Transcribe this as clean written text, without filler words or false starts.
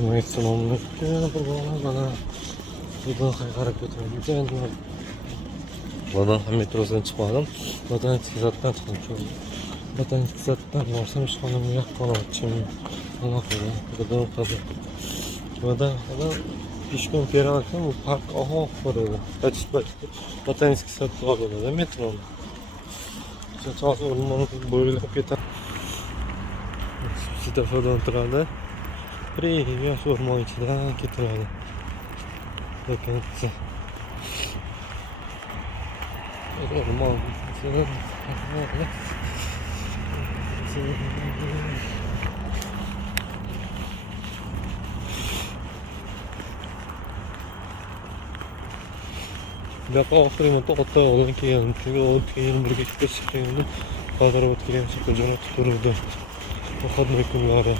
Maksimum bana buradan kaygarak götürebileceğim. Buradan metrodan çıkmadım. Botanik zattan çıktım çok. Botanik zattan varsam şu an yak bana açayım. Allah korusun. Buradan kadar. Burada pişkin peri baksam bu park aha burada. Kaç botanik zat var burada metro. Çok ormanı böyle yeter. Sitafodan turadi. Yosh o'rmon ichidan ketiladi. Lekin o'rmon buyoqqa oxirini to'xtatib olgan keyin birga chiqib ketishgan hozir o'tgan shekilli jo'natib turibdi. Выходной kunlari